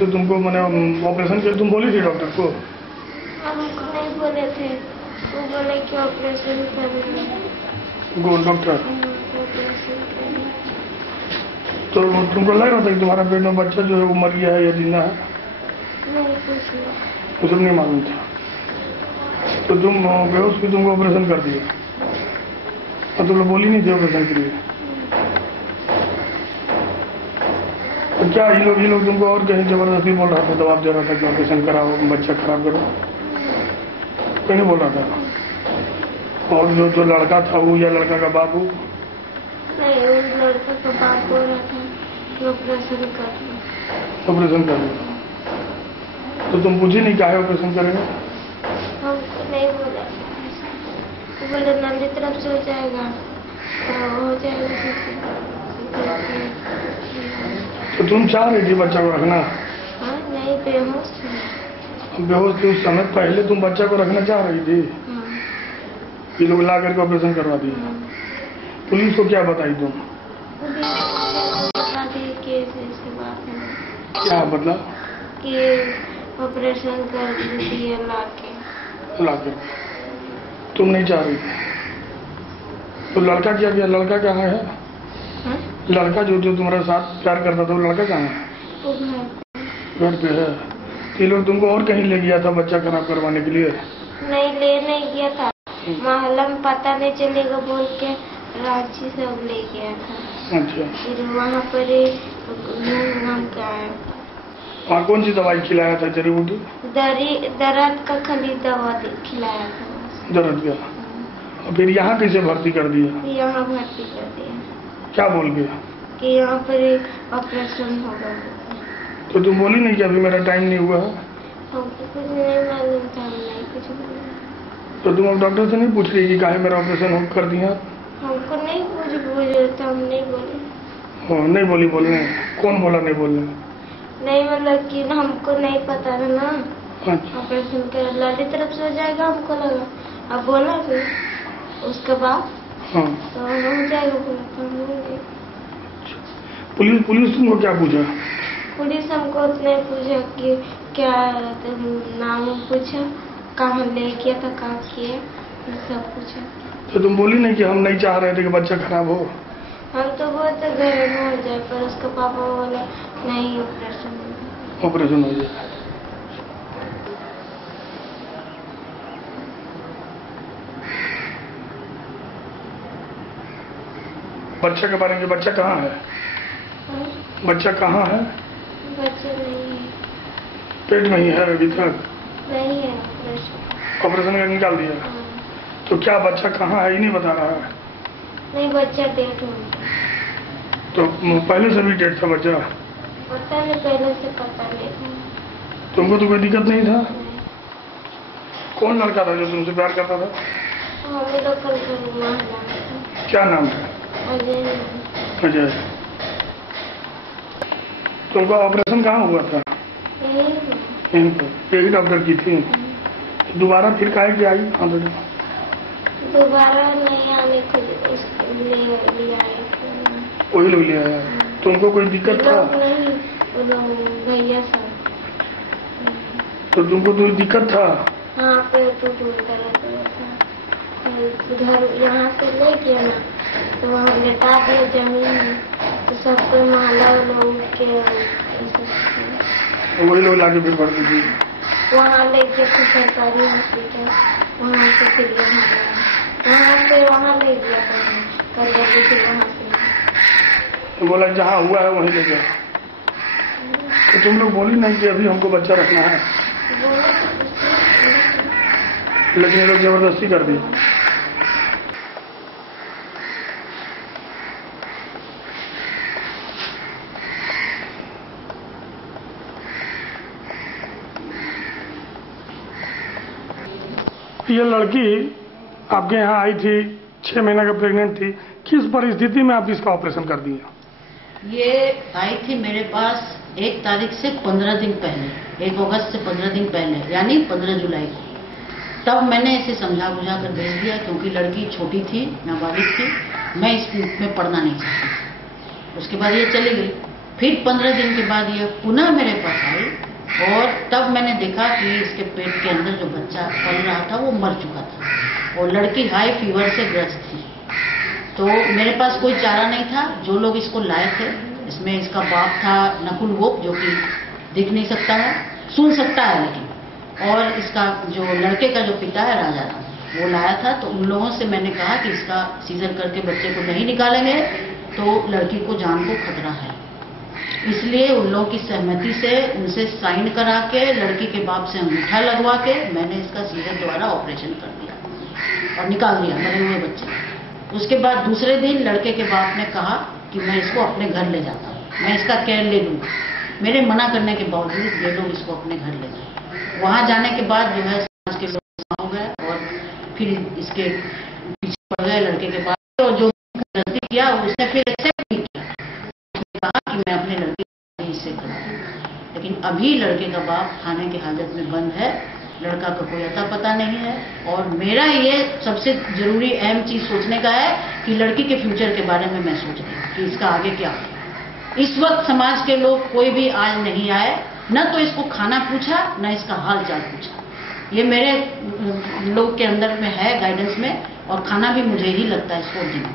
तो तुमको मैंने ऑपरेशन के तुम बोली थी डॉक्टर को? हमको नहीं बोले थे, वो बोले कि ऑपरेशन करेंगे। कौन डॉक्टर? ऑपरेशन करेंगे। तो तुमको लग रहा था कि तुम्हारा पेट में बच्चा जो है वो मर गया है या जिंदा है? नहीं, कुछ नहीं। कुछ नहीं मालूम था। तो तुम बेहोश भी तुमको ऑपरेशन कर दिया और तुम लोग बोली नहीं थी ऑपरेशन के लिए? तो क्या ये लोग तुमको और कहीं जबरदस्ती बोल रहा था, दबाव दे रहा था कि ऑपरेशन कराओ, बच्चा खराब करो? कोई नहीं बोल रहा था? और जो लड़का था वो या लड़का का बाप वो? नहीं, उस लड़का का बाप बोल रहा था कि ऑपरेशन कर लो। ऑपरेशन कर लो। तो तुम पूछी नहीं काहे ऑपरेशन करेंगे? हमको नहीं बोला, वो बोले नंदी तरफ से हो जाएगा तो हो जाएगा। तो तुम चाह रही थी बच्चा को रखना? हाँ, नहीं, बेहोश थी। बेहोश थी उस समय, पहले तुम बच्चा को रखना चाह रही थी? हाँ। ये लोग ला करके ऑपरेशन करवा दिए? हाँ। पुलिस को क्या बताई तुम? बता दिए कि ऐसी बात है। क्या मतलब? कि ऑपरेशन कर दिए लाके। तुम नहीं चाह रही थी? तो लड़का क्या किया? लड़का कहाँ है? हाँ? लड़का जो तुम्हारे साथ प्यार करता था वो लड़का कहाँ है? वो घर पे है। ये लोग तुमको और कहीं ले गया था बच्चा खराब करवाने के लिए? नहीं, ले नहीं गया था, मोहल्ला में पता नहीं चलेगा बोल के रांची से ले गया था। अच्छा। फिर वहाँ पर घूम के आया। वहाँ कौन सी दवाई खिलाया था? जड़ी बूटी? दर्द का खाली दवा खिलाया था। दर्द का? और फिर यहाँ कैसे भर्ती कर दिया? यहाँ भर्ती कर दिया। क्या बोल के? कि यहाँ पर ऑपरेशन होगा। तो तुम बोली नहीं कि अभी मेरा टाइम नहीं हुआ है? हमको कुछ नहीं मालूम था, नहीं कुछ बोला। तो तुम अब डॉक्टर से नहीं पूछ रही कि काहे मेरा ऑपरेशन कर दिया? हमको नहीं कुछ बोले तो हम नहीं बोले। नहीं बोली बोलने? कौन बोला नहीं बोलने? नहीं, मतलब कि हमको नहीं पता था ना। अच्छा। ऑपरेशन कर लाली तरफ से हो जाएगा हमको लगा। अब बोला फिर उसके बाद हाँ। तो हो जाएगा बोला तो हम होंगे। पुलिस तुमको क्या पूछा? पुलिस हमको उतने पूछा कि क्या नाम पूछा, कहाँ ले गया था, कहाँ किया, सब पूछा। तो तुम बोली नहीं कि हम नहीं चाह रहे थे कि बच्चा खराब हो? हम तो बहुत घर में हो जाए, पर उसका पापा बोला नहीं, ऑपरेशन हो जाए। बच्चा के बारे में? बच्चा कहाँ है? बच्चा कहाँ है? बच्चा नहीं है। पेट में ही है अभी तक? नहीं है, ऑपरेशन कर निकाल दिया? तो क्या बच्चा कहाँ है ये नहीं बता रहा है? नहीं, बच्चा डेट हो गया। तो पहले से भी डेट था बच्चा? पता नहीं, पहले से पता नहीं था। तुमको तो कोई दिक्कत नहीं था? कौन लड़का था जो तुमसे प्यार करता था? हमें लोग कल क्या नाम था? अजय। तुमको ऑपरेशन कहाँ हुआ था? यहीं पर? यही डॉक्टर की थी? दोबारा फिर काहे की आई? दोबारा नहीं आने के लिए वही लोग ले आया। तुमको कोई दिक्कत था? भैया साहब। तो तुमको कोई दिक्कत था? हाँ, पे दर्द था। उधर यहाँ से ले गया ना, तो वहाँ लेटा दिया जमीन में, तो सबको मोहल्ला लोग के वही लोग लाके फिर भर्ती की? वहाँ ले गया था सरकारी हॉस्पिटल, वहाँ से फिर वहाँ ले गया था करवा फिर वहाँ से बोला जहाँ हुआ है वहीं ले गया? तो तुम लोग बोली नहीं कि अभी हमको बच्चा रखना है? लेकिन ये लोग जबरदस्ती कर दी? ये लड़की आपके यहाँ आई थी, 6 महीने का प्रेग्नेंट थी, किस परिस्थिति में आप इसका ऑपरेशन कर दिए? ये आई थी मेरे पास 1 तारीख से 15 दिन पहले, 1 अगस्त से 15 दिन पहले, यानी 15 जुलाई को। तब मैंने इसे समझा बुझा कर भेज दिया, क्योंकि लड़की छोटी थी, नाबालिग थी, मैं इसमें पढ़ना नहीं चाहती। उसके बाद ये चली गई। फिर 15 दिन के बाद ये पुनः मेरे पास आई और तब मैंने देखा कि इसके पेट के अंदर जो बच्चा पल रहा था वो मर चुका था और लड़की हाई फीवर से ग्रस्त थी। तो मेरे पास कोई चारा नहीं था। जो लोग इसको लाए थे, इसमें इसका बाप था नकुल गोप, जो कि दिख नहीं सकता है, सुन सकता है लेकिन, और इसका जो लड़के का जो पिता है राजा राम, वो लाया था। तो उन लोगों से मैंने कहा कि इसका सीजर करके बच्चे को नहीं निकालेंगे तो लड़की को जान को खतरा है। इसलिए उन लोगों की सहमति से उनसे साइन करा के लड़की के बाप से अंगूठा लगवा के मैंने इसका सीजर द्वारा ऑपरेशन कर दिया और निकाल दिया मरे हुए बच्चे। उसके बाद दूसरे दिन लड़के के बाप ने कहा कि मैं इसको अपने घर ले जाता हूँ, मैं इसका केयर ले लूँगा। मेरे मना करने के बावजूद ये लोग इसको अपने घर ले गए। वहाँ जाने के बाद जो है समाज के लोग हो गए और फिर इसके पीछे पड़ गए लड़के के बाप। और जो गलती किया उसने फिर एक्सेप्ट नहीं किया, उसने कहा कि मैं अपने लड़के को इससे करूँ। लेकिन अभी लड़के का बाप थाने के हाजत में बंद है, लड़का का कोई अता पता नहीं है। और मेरा ये सबसे जरूरी अहम चीज सोचने का है कि लड़की के फ्यूचर के बारे में मैं सोच रही हूँ कि इसका आगे क्या हो। इस वक्त समाज के लोग कोई भी आज नहीं आए, न तो इसको खाना पूछा न इसका हाल चाल पूछा। ये मेरे लोग के अंदर में है गाइडेंस में, और खाना भी मुझे ही लगता है इसको देना।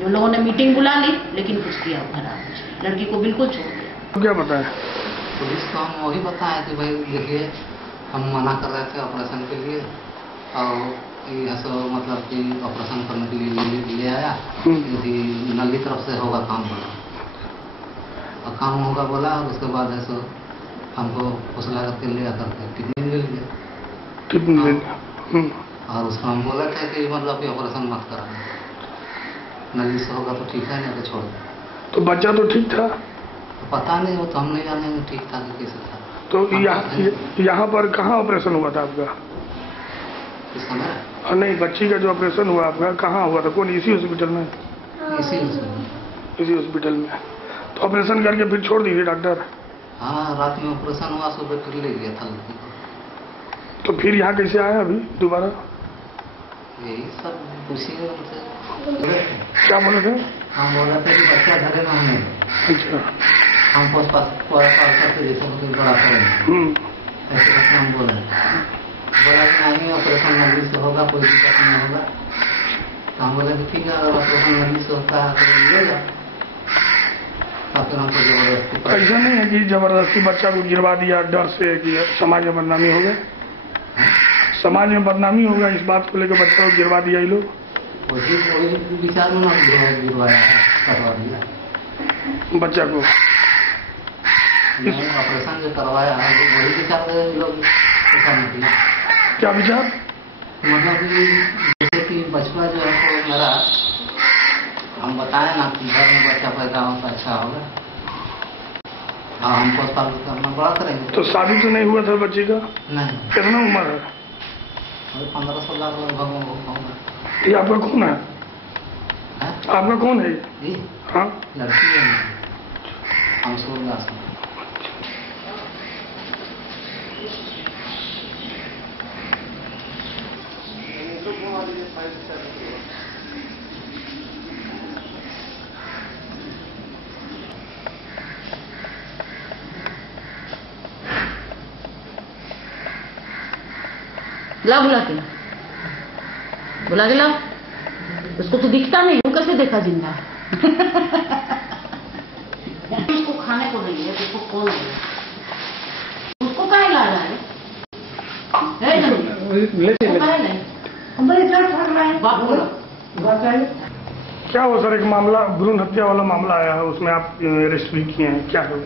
जो लोगों ने मीटिंग बुला ली लेकिन कुछ किया खराब, लड़की को बिल्कुल छोड़ दिया। तो क्या बताया पुलिस को? हम वही बताया कि भाई देखिए हम मना कर रहे थे ऑपरेशन के लिए, और ये सो मतलब कि ऑपरेशन करने के लिए ले आया। यदि नली तरफ से होगा काम बोला, और काम होगा बोला, और उसके बाद है सो हमको फुसला करके ले आकर के किडनी ले लिया। और उसको हम बोला था कि मतलब कि ऑपरेशन मत कराना, नली से होगा तो ठीक है, नहीं तो छोड़ दो। तो बच्चा तो ठीक था? तो पता नहीं, वो तो हम नहीं जानेंगे ठीक था कि कैसे था। तो यहाँ पर कहाँ ऑपरेशन हुआ था आपका? इस समय नहीं, बच्ची का जो ऑपरेशन हुआ आपका कहाँ हुआ था? कौन? इसी हॉस्पिटल में? इसी हॉस्पिटल में। तो ऑपरेशन करके फिर छोड़ दीजिए डॉक्टर? हाँ, रात में ऑपरेशन हुआ, सुबह फिर ले गया था लड़की को। तो फिर यहाँ कैसे आया अभी दोबारा? यही सब पूछिए उनसे। क्या बोले थे? हम बोल रहे थे कि बच्चा घरे में हमें, अच्छा, हम पोस पास करके जैसे बड़ा करेंगे, ऐसे कुछ हम बोले। बोला कि नहीं, ऑपरेशन नली से होगा, कोई दिक्कत नहीं होगा। तो हम बोले कि ठीक है, अगर ऑपरेशन नली से होता है तो ले जाओ। फिर हमको जबरदस्ती। ऐसा नहीं है कि जबरदस्ती बच्चा को गिरवा दिया डर से कि समाज में बदनामी हो गए? समाज में बदनामी होगा इस बात को लेकर बच्चा को गिरवा दिया ये लोग? वही विचार में गिरवाया है, करवा दिया बच्चा को। ऑपरेशन जो करवाया है वही विचार में लोग किया। क्या विचार? मतलब कि जैसे कि बचपन जो है तो मेरा, हम बताए ना कि घर में बच्चा पैदा हो तो अच्छा होगा, हाँ हम पोस पालन करना बड़ा करेंगे। तो शादी तो नहीं हुआ था बच्ची का? नहीं। कितना उम्र है? 15-16 होगा। ये आपका कौन है? आपका कौन है? जी हाँ, लड़की है, हम सूरदास। ला बुला के ला, बुला के ला। उसको तो दिखता नहीं, वो कैसे देखा जिंदा? उसको खाने को नहीं है, उसको कौन है? उसको कहाँ ला रहा है? बाप बोला क्या हो सर? एक मामला भ्रूण हत्या वाला मामला आया है, उसमें आप अरेस्ट भी किए हैं, क्या है?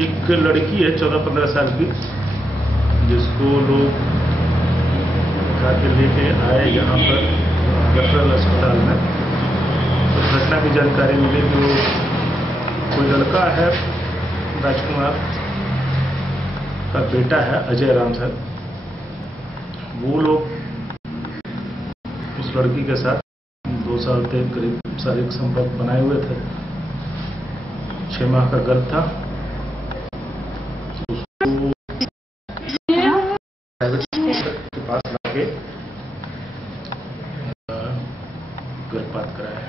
एक लड़की है 14-15 साल की, जिसको लोग उठा के लेके आए यहाँ पर रेफरल अस्पताल में। तो घटना की जानकारी मिली कि वो कोई लड़का है, राजकुमार का बेटा है, अजय राम सर। वो लोग उस लड़की के साथ 2 साल तक करीब शारीरिक संपर्क बनाए हुए थे। 6 माह का गर्भ था। के पास लाके गर्भपात कराया।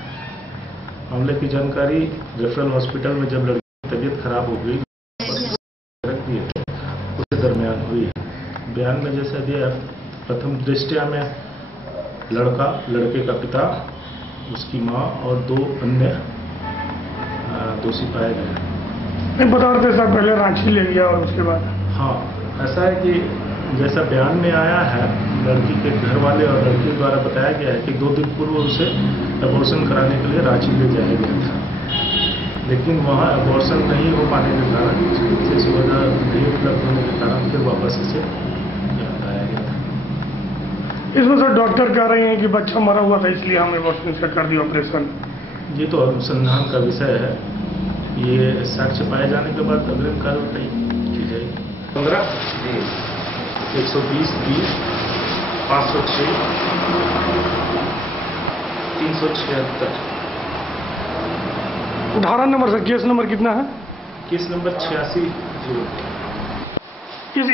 मामले की जानकारी रेफरल हॉस्पिटल में जब लड़की की तबीयत खराब हो गई रख दिए थे, उसी दरमियान हुई। बयान में जैसा दिया, प्रथम दृष्टया में लड़का, लड़के का पिता, उसकी मां और 2 अन्य दोषी पाए गए। नहीं बता रहे साहब, पहले रांची ले गया और उसके बाद? हाँ, ऐसा है कि जैसा बयान में आया है, लड़की के घर वाले और लड़की द्वारा बताया गया है कि 2 दिन पूर्व उसे अबॉर्शन कराने के लिए रांची ले जाया गया था, लेकिन वहाँ अबॉर्शन नहीं हो पाने के कारण, विशेष वजह नहीं उपलब्ध होने के कारण फिर वापस इसे यहाँ लाया गया था। इसमें सर डॉक्टर कह रहे हैं कि बच्चा मरा हुआ था इसलिए हम अबॉर्शन से कर दिया ऑपरेशन। ये तो अनुसंधान का विषय है, ये साक्ष्य पाए जाने के बाद अग्रिम कार्रवाई की जाएगी। 15 120 20 506 376। धारा नंबर सर, केस नंबर कितना है? Case number 86।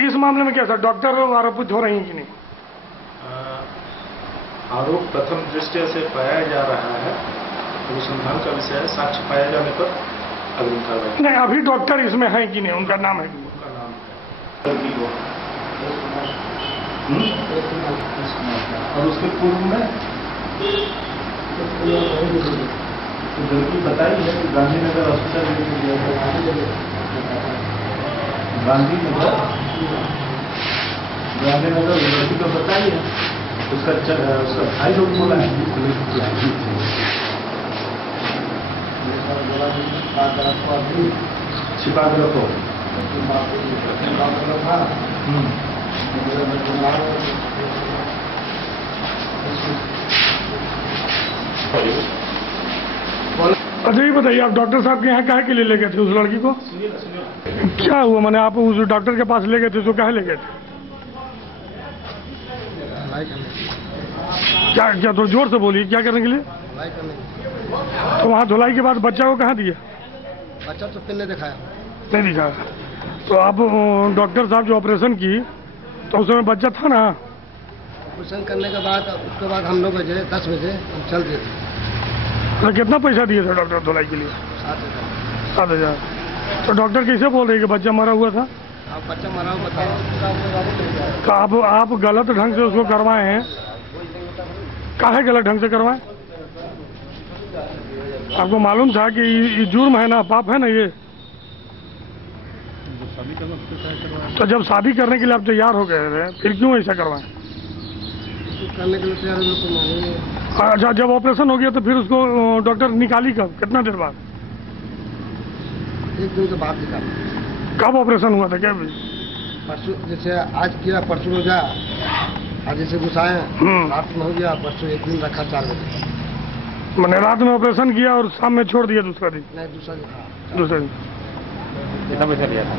इस मामले में क्या सर डॉक्टर आरोपित हो रही हैं कि नहीं? आरोप प्रथम दृष्टया से पाया जा रहा है, अनुसंधान का विषय है, साक्ष्य पाए जाने पर अग्रिम कार्रवाई। नहीं, अभी डॉक्टर इसमें है कि नहीं, उनका नाम है? उनका नाम है लड़की को, और उसके पूर्व में लड़की बताई है कि गांधीनगर हॉस्पिटल में गांधीनगर लड़की को बताई है, उसका भाई लोग बोला है। छिपा के रखो। अच्छा ये बताइए, आप डॉक्टर साहब के यहाँ काहे के लिए ले गए थे उस लड़की को? क्या हुआ, मैंने आप उस डॉक्टर के पास ले गए थे तो काहे ले गए थे? क्या क्या तो जोर से बोलिए, क्या करने के लिए? तो वहाँ धुलाई के बाद बच्चा को कहाँ दिया? बच्चा तो फिर नहीं दिखाया। नहीं दिखाया। तो आप डॉक्टर साहब जो ऑपरेशन की तो उस समय बच्चा था ना? ऑपरेशन करने के बाद उसके बाद हम लोग 10 बजे हम चल दिए थे। तो कितना पैसा दिए थे डॉक्टर धुलाई के लिए? 7,000। तो डॉक्टर कैसे बोल रहे कि बच्चा मरा हुआ था? आप बच्चा मरा हुआ बताओ। तो आप गलत ढंग से उसको करवाए हैं, काहे गलत ढंग से करवाए? आपको मालूम था कि ये जुर्म है ना, पाप है ना ये? तो जब शादी करने के लिए आप तैयार हो गए थे, फिर क्यों ऐसा करवाए? करने के लिए तैयार तो मालूम नहीं। अच्छा, जब ऑपरेशन हो गया तो फिर उसको डॉक्टर निकाली कब, कितना देर बाद? 1 दिन के बाद निकाला। कब ऑपरेशन हुआ था? क्या परसों, जैसे आज किया परसों हो गया, आज जैसे घुसाए रात में हो गया, परसों 1 दिन रखा 4 बजे। मैंने रात में ऑपरेशन किया और शाम में छोड़ दिया दूसरा दिन? नहीं, दूसरा दिन। दूसरा दिन। कितना पैसा लिया था?